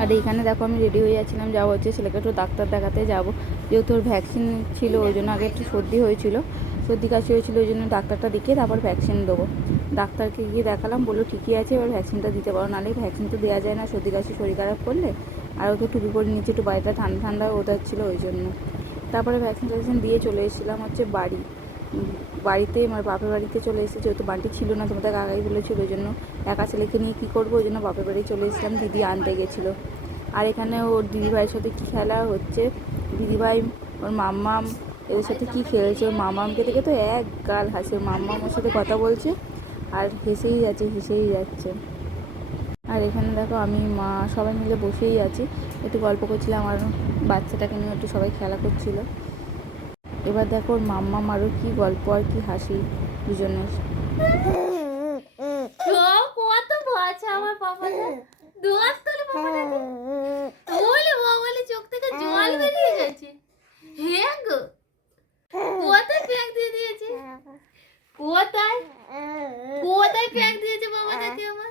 আর এইখানে দেখো আমি রেডি হয়ে যাচ্ছিলাম, যাবো হচ্ছে ছেলেকে একটু ডাক্তার দেখাতে যাবো, যেহেতু ওর ভ্যাকসিন ছিল ওই জন্য আগে একটু সর্দি হয়েছিল, সর্দি কাশি হয়েছিল ওই জন্য ডাক্তারটা দেখিয়ে তারপর ভ্যাকসিন দেবো। ডাক্তারকে গিয়ে দেখালাম, বললো ঠিকই আছে, এবার ভ্যাকসিনটা দিতে পারো, নাহলে ভ্যাকসিন তো দেওয়া যায় না সর্দি কাশি শরীর খারাপ করলে। আর ওকে টুপি পরে নিচে একটু বাড়িটা ঠান্ডা ঠান্ডা ওদের ছিল ওই জন্য। তারপরে ভ্যাকসিন ট্যাকসিন দিয়ে চলে এসেছিলাম হচ্ছে বাড়িতে, আমার বাপের বাড়িতে চলে এসেছি, যেহেতু বাড়ি ছিল না, তোমাদের আগাই বলেছিল, ওই জন্য একা ছেলেকে নিয়ে কী করবো, ওই জন্য বাপের বাড়ি চলে এসেছিলাম, দিদি আনতে গেছিলো। আর এখানে ওর দিদিভাইয়ের সাথে কী খেলা হচ্ছে, দিদিভাই ওর মাম্মাম এদের সাথে কী খেলছে, ওর মাম্মামকে থেকে তো এক গাল হাসে, ওর মাম্মাম ওর সাথে কথা বলছে আর হেসেই যাচ্ছে। আর এখানে দেখো আমি মা সবাই মিলে বসেই আছি, একটু গল্প করছিলাম, আর বাচ্চাটাকে নিয়ে একটু সবাই খেলা করছিল। এবার দেখো ওর মাম্মা আরও কি গল্প আর কি হাসি দুজনের। কত বাচ্চা আমার পাপাটা দোয়াত তলে পাপাটা বলে বলে চোখ থেকে জল বেরিয়ে গেছে। হ্যাঁ গো, কোথায় প্যাক দিয়ে দিয়েছে, কোথায় কোথায় প্যাক দিয়েছে বাবা, দেখে আমার